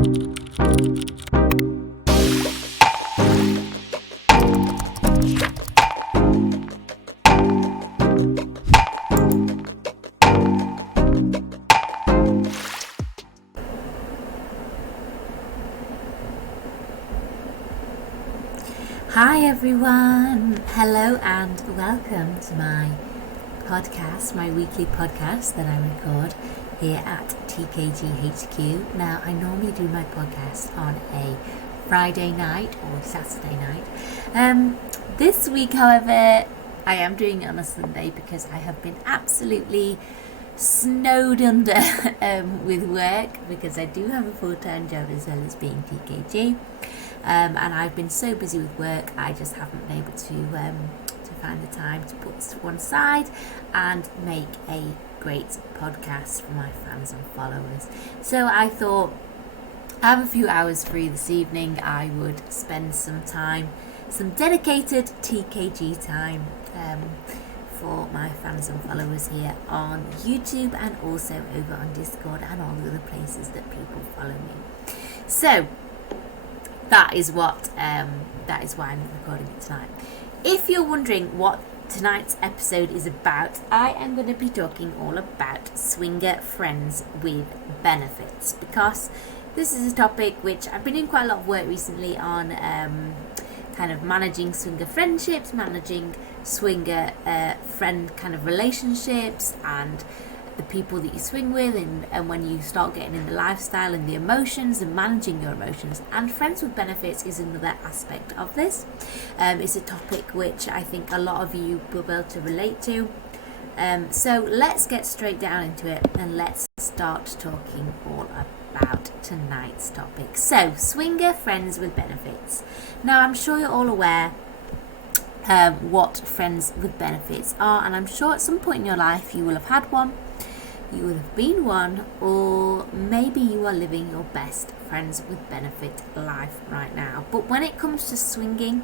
Hi everyone, hello and welcome to my podcast, my weekly podcast that I record here at TKGHQ. Now, I normally do my podcast on a Friday night or Saturday night. This week, however, I am doing it on a Sunday because I have been absolutely snowed under with work, because I do have a full-time job as well as being TKG. And I've been so busy with work, I just haven't been able to find the time to put to one side and make a great podcast for my fans and followers. So I thought, I have a few hours free this evening, I would spend some time, some dedicated TKG time for my fans and followers here on YouTube and also over on Discord and all the other places that people follow me. So that is why I'm recording it tonight. If you're wondering what tonight's episode is about, I am going to be talking all about swinger friends with benefits, because this is a topic which I've been doing quite a lot of work recently on, kind of managing swinger friendships, managing swinger friend kind of relationships, and the people that you swing with, and when you start getting in the lifestyle and the emotions and managing your emotions. And friends with benefits is another aspect of this. It's a topic which I think a lot of you will be able to relate to. So let's get straight down into it and let's start talking all about tonight's topic. So, swinger friends with benefits. Now, I'm sure you're all aware what friends with benefits are, and I'm sure at some point in your life you will have had one, you will have been one, or maybe you are living your best friends with benefit life right now. But when it comes to swinging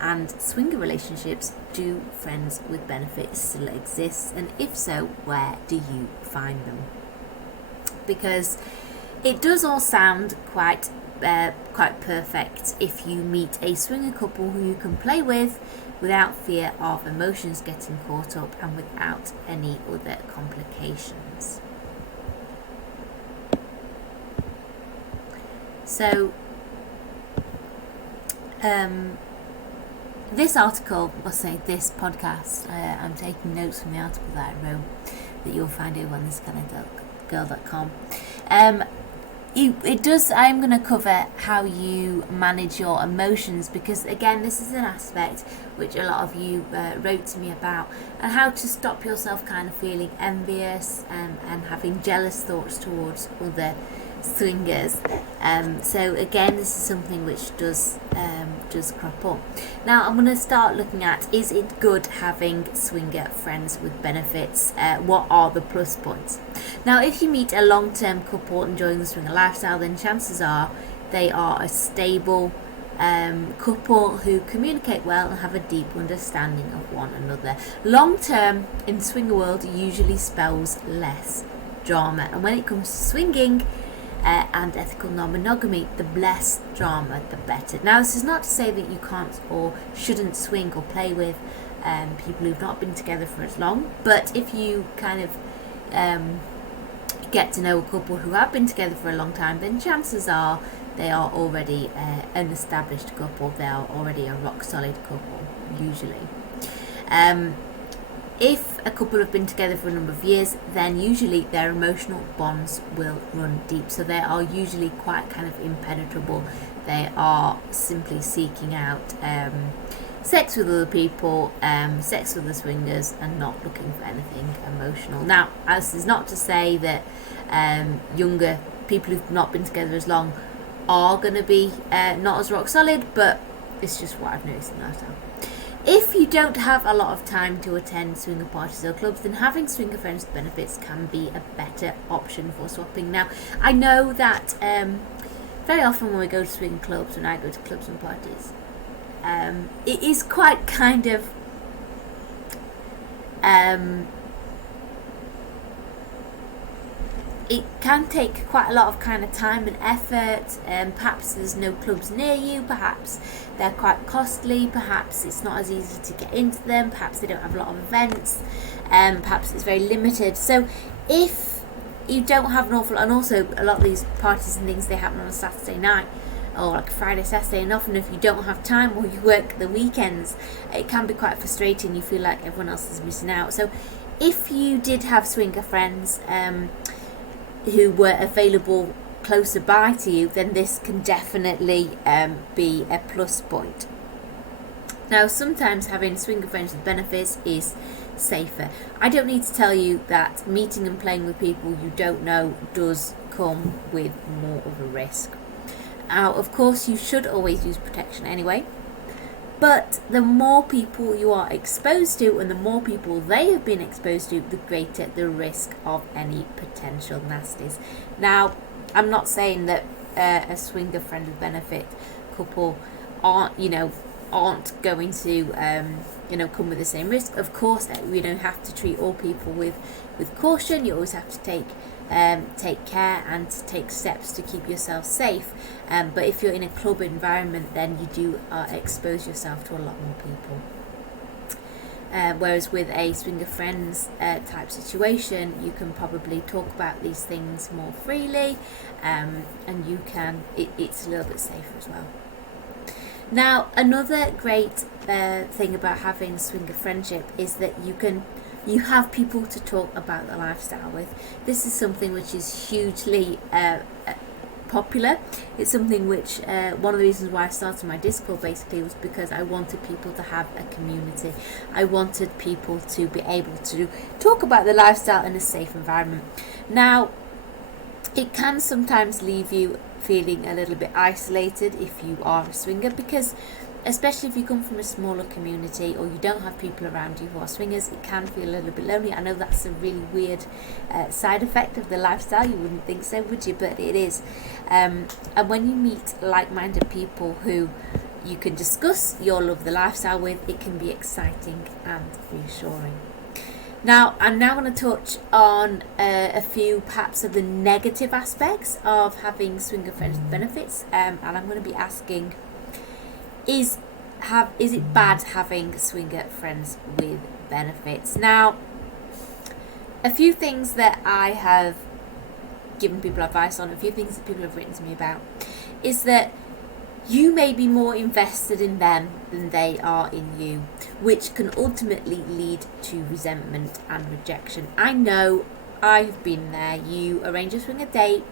and swinger relationships, do friends with benefits still exist? And if so, where do you find them? Because it does all sound quite perfect if you meet a swinger couple who you can play with without fear of emotions getting caught up and without any other complications. So this article, or say this podcast, I'm taking notes from the article that I wrote that you'll find over on ThisKindaGirl.com. I'm going to cover how you manage your emotions, because again, this is an aspect which a lot of you wrote to me about, and how to stop yourself kind of feeling envious and having jealous thoughts towards other swingers. So again, this is something which does crop up. Now I'm going to start looking at, is it good having swinger friends with benefits? What are the plus points? Now, if you meet a long-term couple enjoying the swinger lifestyle, then chances are they are a stable couple who communicate well and have a deep understanding of one another. Long-term in swinger world usually spells less drama, and when it comes to swinging and ethical non-monogamy, the less drama the better. Now, this is not to say that you can't or shouldn't swing or play with people who've not been together for as long, but if you kind of get to know a couple who have been together for a long time, then chances are they are already an established couple, they are already a rock solid couple usually. If a couple have been together for a number of years, then usually their emotional bonds will run deep. So they are usually quite kind of impenetrable. They are simply seeking out sex with other people, sex with the swingers, and not looking for anything emotional. Now, this is not to say that younger people who've not been together as long are going to be not as rock solid, but it's just what I've noticed in the lifestyle. If you don't have a lot of time to attend swinger parties or clubs, then having swinger friends with benefits can be a better option for swapping. Now, I know that very often when we go to swing clubs, when I go to clubs and parties, it is quite kind of it can take quite a lot of kind of time and effort, and perhaps there's no clubs near you, perhaps they're quite costly, perhaps it's not as easy to get into them, perhaps they don't have a lot of events, perhaps it's very limited. So if you don't have an awful lot, and also a lot of these parties and things, they happen on a Saturday night or like Friday, Saturday, and often if you don't have time or you work the weekends, it can be quite frustrating. You feel like everyone else is missing out. So if you did have swinger friends who were available closer by to you, then this can definitely be a plus point. Now, sometimes having swinger friends with benefits is safer. I don't need to tell you that meeting and playing with people you don't know does come with more of a risk. Now, of course, you should always use protection anyway, but the more people you are exposed to and the more people they have been exposed to, the greater the risk of any potential nasties. Now, I'm not saying that a swinger friend with benefit couple aren't going to come with the same risk. Of course, have to treat all people with caution. You always have to take care and take steps to keep yourself safe. But if you're in a club environment, then you do expose yourself to a lot more people. Whereas with a swinger friends type situation, you can probably talk about these things more freely, and it's a little bit safer as well. Now, another great thing about having swinger friendship is that you have people to talk about the lifestyle with. This is something which is hugely popular. It's something which one of the reasons why I started my Discord basically was because I wanted people to have a community. I wanted people to be able to talk about the lifestyle in a safe environment. Now, it can sometimes leave you feeling a little bit isolated if you are a swinger, because especially if you come from a smaller community or you don't have people around you who are swingers, it can feel a little bit lonely. I know that's a really weird side effect of the lifestyle. You wouldn't think so, would you? But it is. And when you meet like-minded people who you can discuss your love of the lifestyle with, it can be exciting and reassuring. Now, I'm now going to touch on a few perhaps of the negative aspects of having swinger friends with benefits, and I'm going to be asking, is it bad having swinger friends with benefits? Now, a few things that I have given people advice on, a few things that people have written to me about, is that you may be more invested in them than they are in you, which can ultimately lead to resentment and rejection. I know, I've been there. You arrange a swinger date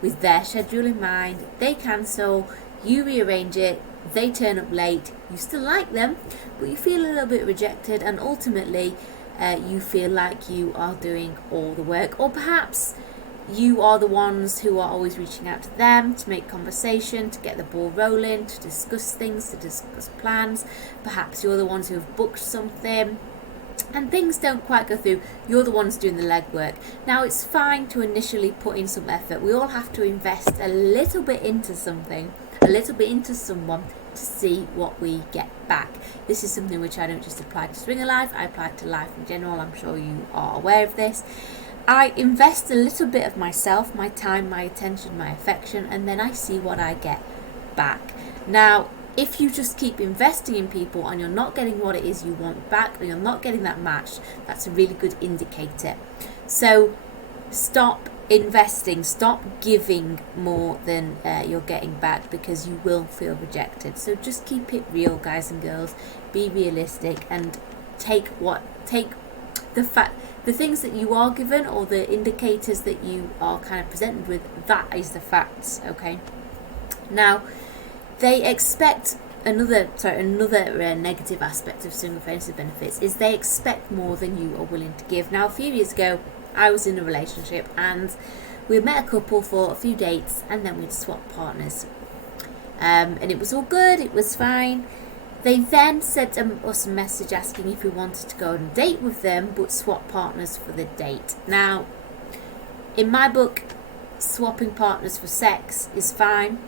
with their schedule in mind, they cancel, you rearrange it, they turn up late, you still like them, but you feel a little bit rejected, and ultimately you feel like you are doing all the work, or perhaps you are the ones who are always reaching out to them to make conversation, to get the ball rolling, to discuss things, to discuss plans. Perhaps you're the ones who have booked something and things don't quite go through. You're the ones doing the legwork. Now, it's fine to initially put in some effort. We all have to invest a little bit into something, a little bit into someone, to see what we get back. This is something which I don't just apply to swinger life, I apply it to life in general. I'm sure you are aware of this. I invest a little bit of myself, my time, my attention, my affection, and then I see what I get back. Now, if you just keep investing in people and you're not getting what it is you want back, or you're not getting that match, that's a really good indicator. So stop investing, stop giving more than you're getting back, because you will feel rejected. So just keep it real, guys and girls. Be realistic and take the things that you are given, or the indicators that you are kind of presented with, that is the facts, okay? Now, they expect another negative aspect of swinger friends with benefits is they expect more than you are willing to give. Now, a few years ago, I was in a relationship and we met a couple for a few dates, and then we'd swap partners, and it was all good, it was fine. They then sent us a message asking if we wanted to go on a date with them, but swap partners for the date. Now, in my book, swapping partners for sex is fine,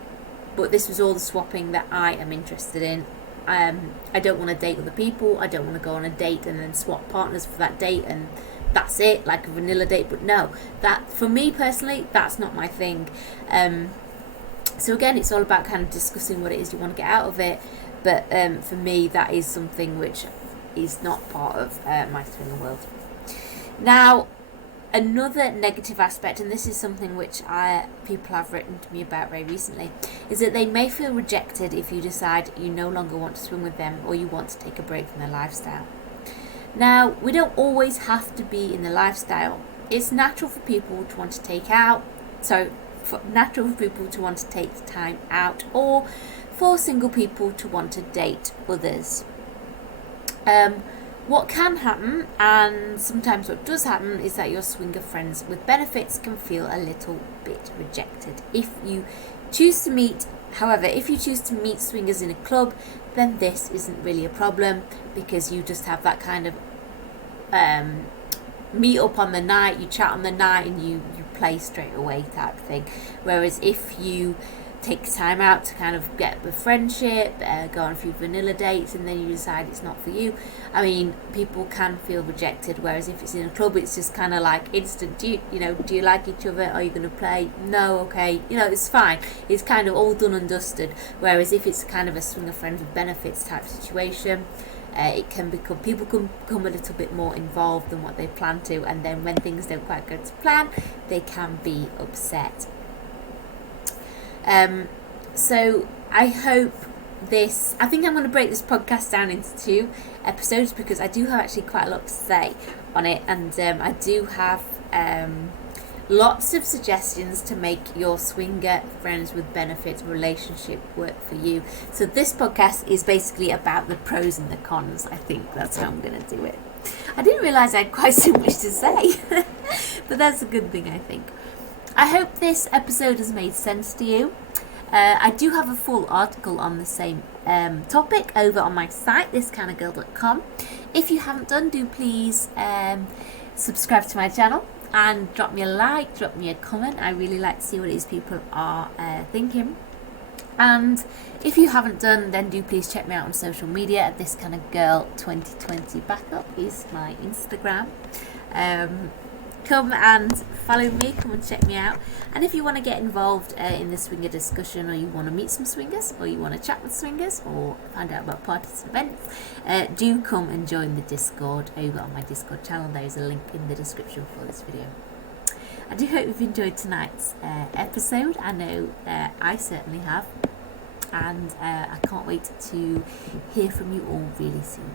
but this was all the swapping that I am interested in. I don't want to date other people. I don't want to go on a date and then swap partners for that date and that's it, like a vanilla date. But no, that for me personally, that's not my thing. So again, it's all about kind of discussing what it is you want to get out of it. But for me, that is something which is not part of my swinger world. Now, another negative aspect, and this is something which people have written to me about very recently, is that they may feel rejected if you decide you no longer want to swing with them or you want to take a break from their lifestyle. Now, we don't always have to be in the lifestyle. It's natural for people to want to take time out, or for single people to want to date others. What can happen, and sometimes what does happen, is that your swinger friends with benefits can feel a little bit rejected. If you choose to meet swingers in a club, then this isn't really a problem, because you just have that kind of meet up on the night, you chat on the night, and you play straight away type thing. Whereas if you take time out to kind of get the friendship, go on a few vanilla dates, and then you decide it's not for you, I mean, people can feel rejected. Whereas if it's in a club, it's just kind of like instant. Do you like each other? Are you going to play? No, okay, it's fine. It's kind of all done and dusted. Whereas if it's kind of a swinger friends with benefits type situation, people can become a little bit more involved than what they plan to, and then when things don't quite go to plan, they can be upset. So I think I'm going to break this podcast down into 2 episodes, because I do have actually quite a lot to say on it, and I do have lots of suggestions to make your swinger friends with benefits relationship work for you. So this podcast is basically about the pros and the cons. I think that's how I'm going to do it. I didn't realise I had quite so much to say, but that's a good thing, I think. I hope this episode has made sense to you. I do have a full article on the same topic over on my site, ThisKindaGirl.com. If you haven't done, do please subscribe to my channel and drop me a like, drop me a comment. I really like to see what it is people are thinking. And if you haven't done, then do please check me out on social media at ThisKindaGirl 2020. Backup is my Instagram. Come and follow me, come and check me out. And if you want to get involved in the swinger discussion, or you want to meet some swingers, or you want to chat with swingers, or find out about parties and events, do come and join the Discord over on my Discord channel. There is a link in the description for this video. I do hope you've enjoyed tonight's episode. I know I certainly have. And I can't wait to hear from you all really soon.